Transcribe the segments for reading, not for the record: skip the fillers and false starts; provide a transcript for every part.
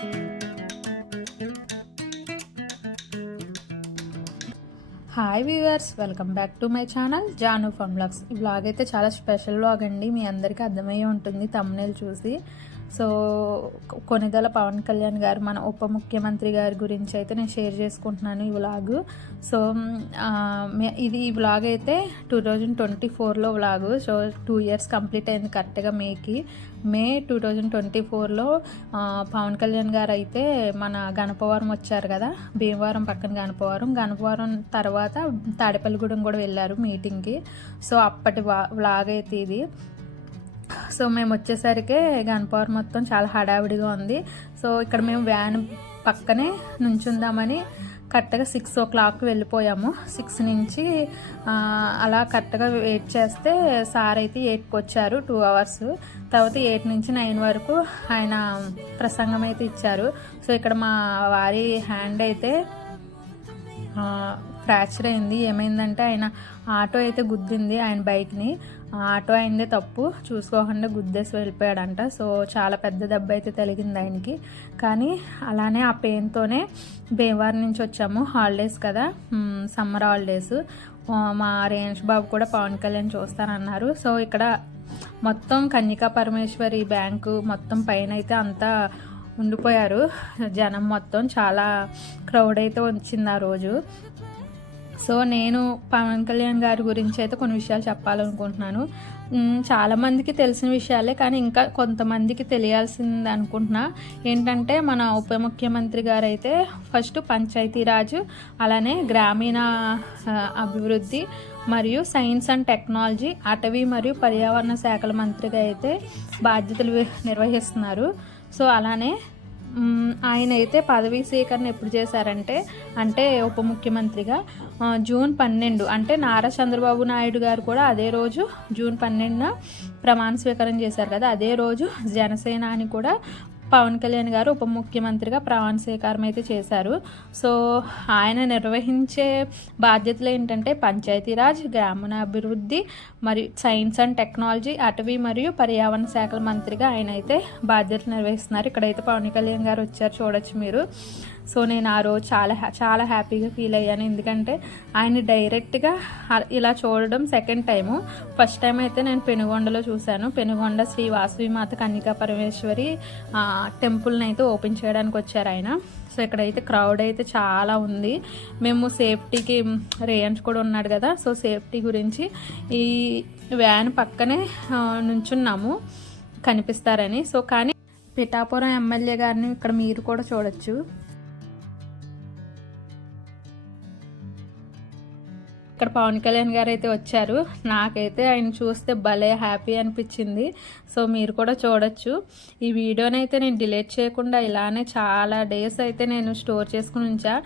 Hi viewers, welcome back to my channel Jaanu fun vlogs. ఈ vlog అయితే చాలా special vlog అండి. మీ అందరికీ అర్థమయ్యే ఉంటుంది థంబ్నెయిల్ చూసి. సో కొనిదెల పవన్ కళ్యాణ్ గారు, మన ఉప ముఖ్యమంత్రి గారి గురించి అయితే నేను షేర్ చేసుకుంటున్నాను ఈ వ్లాగ్. సో ఈ వ్లాగ్ అయితే 2024లో వ్లాగు. సో 2 years కంప్లీట్ అయింది కరెక్ట్గా మే 2024లో పవన్ కళ్యాణ్ గారు అయితే మన గణపవరం వచ్చారు కదా, భీమవరం పక్కన గణపవరం తర్వాత తాడేపల్లిగూడెం కూడా వెళ్ళారు మీటింగ్కి. సో అప్పటి వ్లాగ్ అయితే ఇది. సో మేము వచ్చేసరికి గణపవరం మొత్తం చాలా హడావిడిగా ఉంది. సో ఇక్కడ మేము వ్యాన్ పక్కనే నుంచుందామని కరెక్ట్గా 6 o'clock వెళ్ళిపోయాము. 6 నుంచి అలా కరెక్ట్గా వెయిట్ చేస్తే సార్ అయితే 8కి వచ్చారు, 2 hours. తర్వాత 8 నుంచి 9 వరకు ఆయన ప్రసంగం అయితే ఇచ్చారు. సో ఇక్కడ మా వారి హ్యాండ్ అయితే ఫ్రాక్చర్ అయింది. ఏమైందంటే ఆయన ఆటో అయితే గుద్దింది ఆయన బైక్ని. ఆటో అయిందే తప్పు, చూసుకోకుండా గుద్దేసి వెళ్ళిపోయాడంట. సో చాలా పెద్ద దెబ్బ అయితే తగిలింది ఆయనకి. కానీ అలానే ఆ పెయిన్తోనే భీమవరం నుంచి వచ్చాము. హాలిడేస్ కదా, సమ్మర్ హాలిడేస్. మా రేణుష్ బాబు కూడా పవన్ కళ్యాణ్ చూస్తానన్నారు. సో ఇక్కడ మొత్తం కన్యకా పరమేశ్వరి బ్యాంకు మొత్తం పైన అయితే అంతా ఉండిపోయారు జనం. మొత్తం చాలా క్రౌడ్ అయితే వచ్చింది ఆ రోజు. సో నేను పవన్ కళ్యాణ్ గారి గురించి అయితే కొన్ని విషయాలు చెప్పాలనుకుంటున్నాను. చాలామందికి తెలిసిన విషయాలే, కానీ ఇంకా కొంతమందికి తెలియాల్సింది అనుకుంటున్నా. ఏంటంటే మన ఉప ముఖ్యమంత్రి గారు అయితే ఫస్ట్ పంచాయతీరాజు, అలానే గ్రామీణ అభివృద్ధి మరియు సైన్స్ అండ్ టెక్నాలజీ, అటవీ మరియు పర్యావరణ శాఖల మంత్రిగా అయితే బాధ్యతలు నిర్వహిస్తున్నారు. సో అలానే ఆయన అయితే పదవీ స్వీకరణ ఎప్పుడు చేశారంటే, ఉప ముఖ్యమంత్రిగా June 12, అంటే నారా చంద్రబాబు నాయుడు గారు కూడా అదే రోజు June 12న ప్రమాణ స్వీకారం చేశారు కదా, అదే రోజు జనసేన అని కూడా పవన్ కళ్యాణ్ గారు ఉప ముఖ్యమంత్రిగా ప్రమాణ స్వీకారం అయితే చేశారు. సో ఆయన నిర్వహించే బాధ్యతలు ఏంటంటే పంచాయతీరాజ్, గ్రామీణ అభివృద్ధి మరియు సైన్స్ అండ్ టెక్నాలజీ, అటవీ మరియు పర్యావరణ శాఖల మంత్రిగా ఆయన అయితే బాధ్యతలు నిర్వహిస్తున్నారు. ఇక్కడైతే పవన్ కళ్యాణ్ గారు వచ్చారు, చూడొచ్చు మీరు. సో నేను ఆ రోజు చాలా హ్యాపీగా ఫీల్ అయ్యాను. ఎందుకంటే ఆయన డైరెక్ట్గా ఇలా చూడడం సెకండ్ టైము. ఫస్ట్ టైం అయితే నేను పెనుగొండలో చూశాను. పెనుగొండ శ్రీ వాసవిమాత కన్యకా పరమేశ్వరి టెంపుల్ని అయితే ఓపెన్ చేయడానికి వచ్చారు ఆయన. సో ఇక్కడైతే క్రౌడ్ అయితే చాలా ఉంది. మేము సేఫ్టీకి, రేంజ్ కూడా ఉన్నాడు కదా, సో సేఫ్టీ గురించి ఈ వ్యాన్ పక్కనే నుంచున్నాము కనిపిస్తారని. సో కానీ పిఠాపురం ఎమ్మెల్యే గారిని ఇక్కడ మీరు కూడా చూడొచ్చు. ఇక్కడ పవన్ కళ్యాణ్ గారు అయితే వచ్చారు. నాకైతే ఆయన చూస్తే భలే హ్యాపీ అనిపించింది. సో మీరు కూడా చూడొచ్చు. ఈ వీడియోని అయితే నేను డిలీట్ చేయకుండా ఇలానే చాలా డేస్ అయితే నేను స్టోర్ చేసుకుని ఉంచా,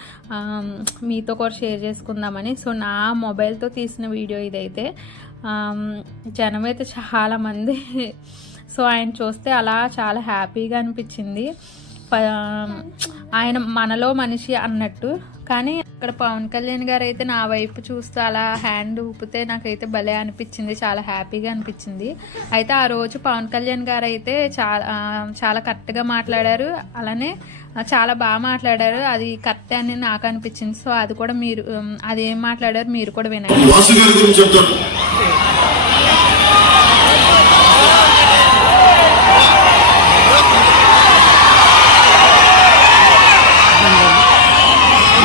మీతో కూడా షేర్ చేసుకుందామని. సో నా మొబైల్తో తీసిన వీడియో ఇదైతే. జనం అయితే చాలామంది. సో ఆయన చూస్తే అలా చాలా హ్యాపీగా అనిపించింది. ఆయన మనలో మనిషి అన్నట్టు. కానీ ఇక్కడ పవన్ కళ్యాణ్ గారు అయితే నా వైపు చూస్తూ అలా హ్యాండ్ ఊపితే నాకైతే భలే అనిపించింది, చాలా హ్యాపీగా అనిపించింది. అయితే ఆ రోజు పవన్ కళ్యాణ్ గారు అయితే చాలా కరెక్ట్గా మాట్లాడారు, అలానే చాలా బాగా మాట్లాడారు. అది కరెక్ట్ అని నాకు అనిపించింది. సో అది కూడా మీరు అది ఏం మాట్లాడారు మీరు కూడా వినండి.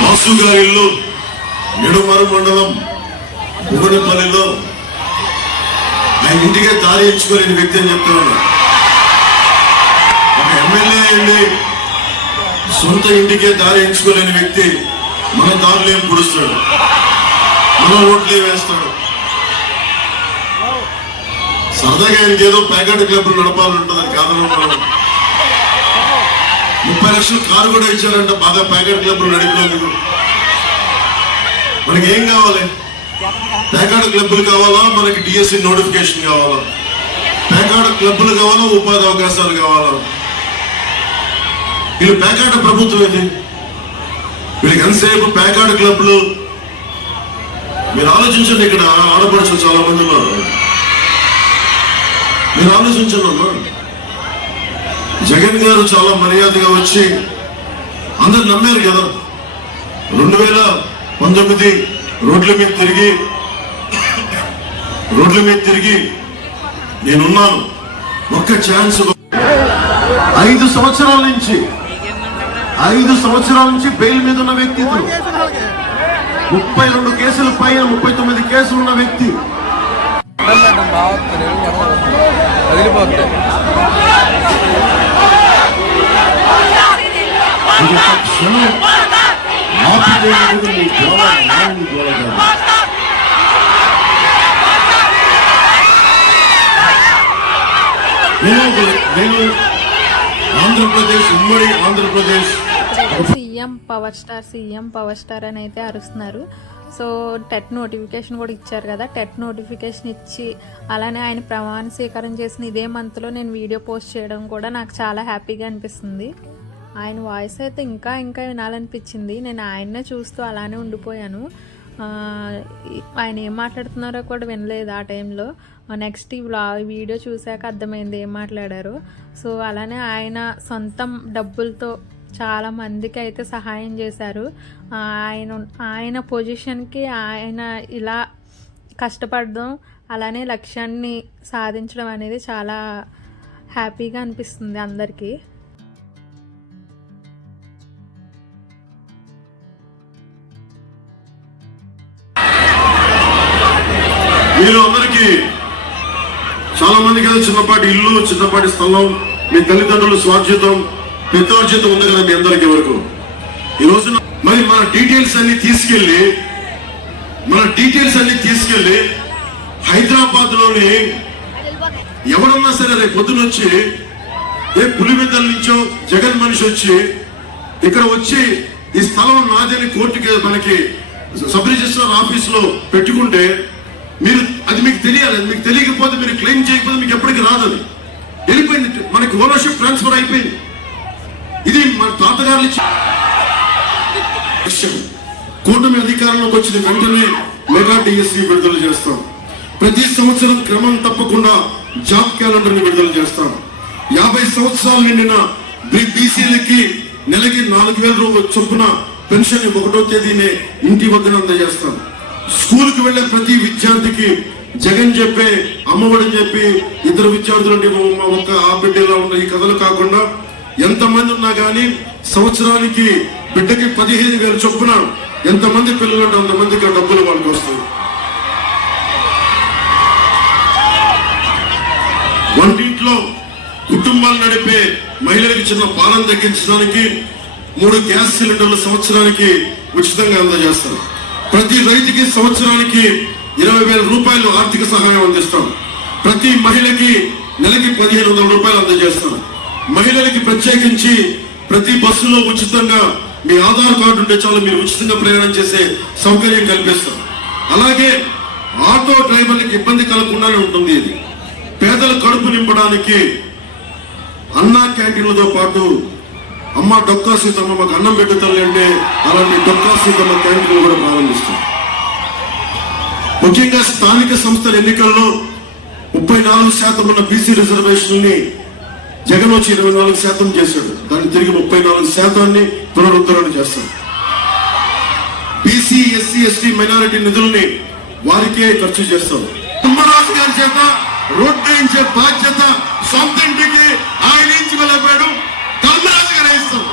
వాసు గారి ఇల్లు నిడుమరు మండలం బుగనపల్లిలో ఆయన ఇంటికే దారి ఎంచుకోలేని వ్యక్తి అని చెప్తున్నాను. ఒక ఎమ్మెల్యే అండి, సొంత ఇంటికే దారి ఎంచుకోలేని వ్యక్తి మన దారులు ఏం పుడుస్తాడు, మన ఓట్లే వేస్తాడు. సరదాగా ఆయనకి ఏదో ప్యాకెట్ క్లబ్లు నడపాలంటుంది, అది కాదని మనం 30 లక్షలు కారు కూడా ఇచ్చారంట బాగా ప్యాకెట్ క్లబ్లు నడిపినందుకు. మనకి ఏం కావాలి? ప్యాకెట్ క్లబ్లు కావాలా, మనకి డిఎస్సి నోటిఫికేషన్ కావాలా? ప్యాకెట్ క్లబ్లు కావాలా, ఉపాధి అవకాశాలు కావాలా? వీళ్ళు ప్యాకెట్ ప్రభుత్వం ఇది. వీళ్ళకి ఎంతసేపు ప్యాకెట్ క్లబ్లు. మీరు ఆలోచించండి, ఇక్కడ ఆడపడుచులు చాలా మంది ఉన్నారు. మీరు ఆలోచించండి అమ్మా, జగన్ గారు చాలా మర్యాదగా వచ్చి అందరు నమ్మారు కదా. 2019 రోడ్ల మీద తిరిగి నేనున్నాను, ఒక్క ఛాన్స్. 5 సంవత్సరాల నుంచి బెయిల్ మీద ఉన్న వ్యక్తి, 32 కేసులు పైన 39 కేసులు ఉన్న వ్యక్తి. నేను ఆంధ్రప్రదేశ్, ఉమ్మడి ఆంధ్రప్రదేశ్ సీఎం పవర్ స్టార్ అని అయితే అరుస్తున్నారు. సో టెట్ నోటిఫికేషన్ కూడా ఇచ్చారు కదా, టెట్ నోటిఫికేషన్ ఇచ్చి అలానే ఆయన ప్రమాణ స్వీకారం చేసిన ఇదే మంత్లో నేను వీడియో పోస్ట్ చేయడం కూడా నాకు చాలా హ్యాపీగా అనిపిస్తుంది. ఆయన వాయిస్ అయితే ఇంకా వినాలనిపించింది. నేను ఆయన్నే చూస్తూ అలానే ఉండిపోయాను. ఆయన ఏం మాట్లాడుతున్నారో కూడా వినలేదు ఆ టైంలో. నెక్స్ట్ ఈ వీడియో చూశాక అర్థమైంది ఏం మాట్లాడారు. సో అలానే ఆయన సొంతం డబ్బులతో చాలా మందికి అయితే సహాయం చేశారు. ఆయన పొజిషన్కి ఆయన ఇలా కష్టపడడం, అలానే లక్ష్యాన్ని సాధించడం అనేది చాలా హ్యాపీగా అనిపిస్తుంది అందరికీ. మీరు అందరికీ చాలా మందికి ఏదో చిన్నపాటి ఇల్లు, చిన్నపాటి స్థలం, మీ తల్లిదండ్రులు స్వార్జితం, పిత్రార్జితం ఉంది కదా మీ అందరికి వరకు. ఈ రోజున మరి మన డీటెయిల్స్ అన్ని తీసుకెళ్లి హైదరాబాద్ లోని ఎవరన్నా సరే రేపు పొద్దున వచ్చి పులివెందుల నుంచో జగన్ మనిషి వచ్చి ఇక్కడ వచ్చి ఈ స్థలం నాదని కోర్టుకి మనకి సబ్ రిజిస్ట్రార్ ఆఫీస్ లో పెట్టుకుంటే మీరు అది మీకు తెలియాలి. అది మీకు తెలియకపోతే, మీరు క్లెయిమ్ చేయకపోతే మీకు ఎప్పటికీ రాదు. అది వెళ్ళిపోయింది, మనకి ఓనర్షిప్ ట్రాన్స్ఫర్ అయిపోయింది. ఇది మన తాతగారులు ఇచ్చిన కూటమి అధికారంలోకి వచ్చిన వెంటనే మెగా డిఎస్సి విడుదల చేస్తాం. ప్రతి సంవత్సరం క్రమం తప్పకుండా జాబ్ క్యాలెండర్ ని విడుదల చేస్తాం. 50 సంవత్సరాలు నిండిన బీసీలకి నెలకి 4,000 రూపాయలు చొప్పున పెన్షన్ 1వ తేదీనే ఇంటి వద్దన అందజేస్తాం. స్కూల్కి వెళ్లే ప్రతి విద్యార్థికి జగన్ చెప్పే అమ్మఒడని చెప్పి 2 విద్యార్థులు అంటే ఒక్క ఆ బిడ్డలా ఉన్న ఈ కథలు కాకుండా ఎంతమంది ఉన్నా గానీ సంవత్సరానికి బిడ్డకి 15,000 చొప్పున ఎంతమంది పిల్లలు అంటే అంతమందికి డబ్బులు వాళ్ళకి వస్తాయి. వంటింట్లో కుటుంబాలు నడిపే మహిళలకు చిన్న పాలన తగ్గించడానికి 3 గ్యాస్ సిలిండర్లు సంవత్సరానికి ఉచితంగా అందజేస్తారు. ప్రతి రైతుకి సంవత్సరానికి 20,000 రూపాయలు ఆర్థిక సహాయం అందిస్తాం. ప్రతి మహిళకి నెలకి 1,500 రూపాయలు అందజేస్తాం. మహిళలకి ప్రత్యేకించి ప్రతి బస్సులో ఉచితంగా మీ ఆధార్ కార్డు ఉంటే చాలు, మీరు ఉచితంగా ప్రయాణం చేసే సౌకర్యం కల్పిస్తాం. అలాగే ఆటో డ్రైవర్లకు ఇబ్బంది కలగకుండానే ఉంటుంది. ఇది పేదల కడుపు నింపడానికి అన్నా క్యాంటీన్లతో పాటు అమ్మ డొక్కా సీతమ్మ మాకు అన్నం పెట్టుతారు అంటే అలాంటి డొక్కా సీతమ్మ క్యాంటీన్లు కూడా ప్రారంభిస్తాం. ముఖ్యంగా స్థానిక సంస్థల ఎన్నికల్లో 34% ఉన్న బీసీ రిజర్వేషన్ ని జగన్ వచ్చి 24% చేశాడు. దాన్ని తిరిగి 34% పునరుద్ధరణ చేస్తాం. బీసీ, ఎస్సీ, ఎస్టీ, మైనారిటీ నిధుల్ని వారికే ఖర్చు చేస్తాం. తుమ్మరాజు గారి చేత రోడ్డు వేయించే బాధ్యత సొంత ఇంటికి ఆయన నుంచి వెళ్ళిపోయాడు. ధర్మరాజు గారు వేస్తాం.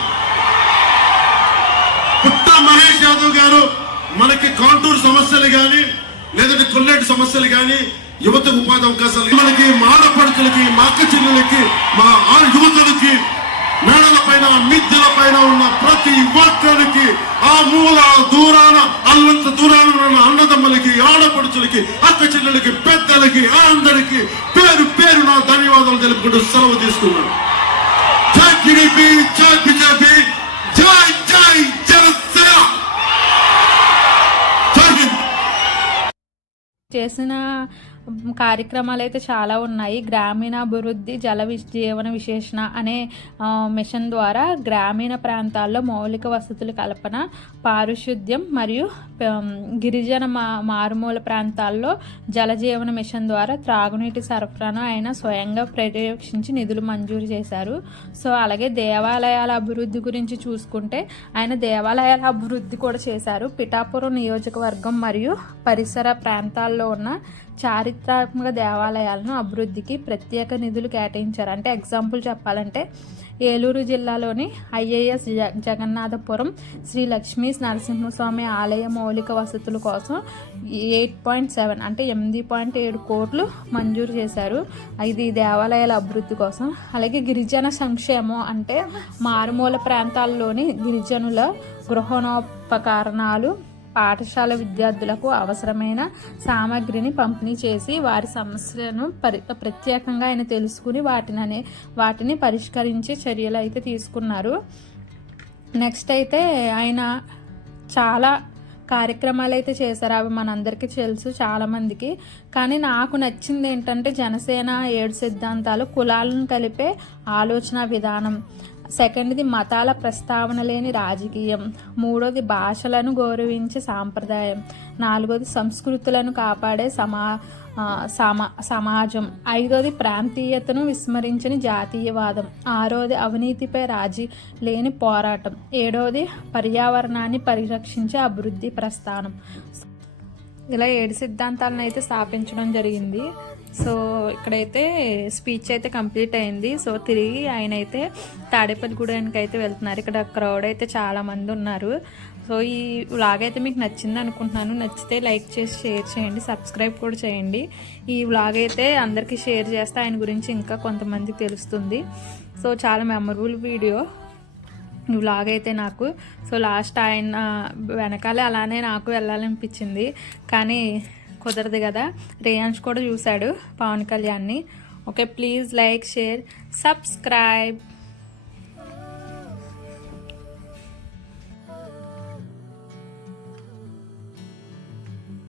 పుట్ట మహేష్ యాదవ్ గారు మనకి కాంటూర్ సమస్యలు గాని లేదంటే కొల్లేటి సమస్యలు గాని యువత ఉపాధి అవకాశాలు మనకి మాడపడుతులకి, మా అక్క చెల్లెలకి, మా యువతులకి మేడల పైన మిద్దెల పైన ఉన్న ప్రతి ఒక్కరికి ఆ మూల దూరాన అల్లంత దూరాన ఉన్న అన్నదమ్ములకి, ఆడపడుచులకి, అక్క చెల్లెలకి, పెద్దలకి అందరికి పేరు పేరు నా ధన్యవాదాలు తెలుపుకుంటూ సెలవు తీసుకున్నాను. జై టీడీపీ, జై బీజేపీ, జై జై జనసేన. చేసిన కార్యక్రమాలు అయితే చాలా ఉన్నాయి. గ్రామీణాభివృద్ధి జల జీవన విశేషణ అనే మిషన్ ద్వారా గ్రామీణ ప్రాంతాల్లో మౌలిక వసతుల కల్పన, పారిశుద్ధ్యం మరియు గిరిజన మారుమూల ప్రాంతాల్లో జలజీవన మిషన్ ద్వారా త్రాగునీటి సరఫరాను ఆయన స్వయంగా పర్యవేక్షించి నిధులు మంజూరు చేశారు. సో అలాగే దేవాలయాల అభివృద్ధి గురించి చూసుకుంటే ఆయన దేవాలయాల అభివృద్ధి కూడా చేశారు. పిఠాపురం నియోజకవర్గం మరియు పరిసర ప్రాంతాల్లో ఉన్న చారిత్రాత్మక దేవాలయాలను అభివృద్ధికి ప్రత్యేక నిధులు కేటాయించారు. అంటే ఎగ్జాంపుల్ చెప్పాలంటే ఏలూరు జిల్లాలోని ఐఏఎస్ జగన్నాథపురం శ్రీ లక్ష్మీ నరసింహస్వామి ఆలయ మౌలిక వసతుల కోసం 8.7 అంటే 8.7 కోట్లు మంజూరు చేశారు. ఇది దేవాలయాల అభివృద్ధి కోసం. అలాగే గిరిజన సంక్షేమం అంటే మారుమూల ప్రాంతాల్లోని గిరిజనుల గృహోపకరణాలు, పాఠశాల విద్యార్థులకు అవసరమైన సామాగ్రిని పంపిణీ చేసి వారి సమస్యలను ప్రత్యేకంగా ఆయన తెలుసుకుని వాటిని పరిష్కరించే చర్యలు అయితే తీసుకున్నారు. నెక్స్ట్ అయితే ఆయన చాలా కార్యక్రమాలు అయితే చేశారు. అవి మనందరికీ తెలుసు చాలామందికి. కానీ నాకు నచ్చింది ఏంటంటే జనసేన 7 సిద్ధాంతాలు, కులాలను కలిపే ఆలోచన విధానం. సెకండ్ది మతాల ప్రస్తావన లేని రాజకీయం. మూడోది భాషలను గౌరవించే సాంప్రదాయం. నాలుగోది సంస్కృతులను కాపాడే సమాజం. ఐదోది ప్రాంతీయతను విస్మరించని జాతీయవాదం. ఆరోది అవినీతిపై రాజీ లేని పోరాటం. ఏడోది పర్యావరణాన్ని పరిరక్షించే అభివృద్ధి ప్రస్థానం. ఇలా 7 సిద్ధాంతాలను అయితే స్థాపించడం జరిగింది. సో ఇక్కడైతే స్పీచ్ అయితే కంప్లీట్ అయింది. సో తిరిగి ఆయన అయితే తాడేపల్లిగూడెంకి అయితే వెళ్తున్నారు. ఇక్కడ క్రౌడ్ అయితే చాలామంది ఉన్నారు. సో ఈ వ్లాగ్ అయితే మీకు నచ్చింది అనుకుంటున్నాను. నచ్చితే లైక్ చేసి షేర్ చేయండి, సబ్స్క్రైబ్ కూడా చేయండి. ఈ వ్లాగ్ అయితే అందరికీ షేర్ చేస్తే ఆయన గురించి ఇంకా కొంతమందికి తెలుస్తుంది. సో చాలా మెమరబుల్ వీడియో ఈ వ్లాగ్ అయితే నాకు. సో లాస్ట్ ఆయన వెనకాలే అలానే నాకు వెళ్ళాలనిపించింది, కానీ కుదరదు కదా. రేయాన్స్ కూడా చూశాడు పవన్ కళ్యాణ్ని. Okay, please like, share, subscribe.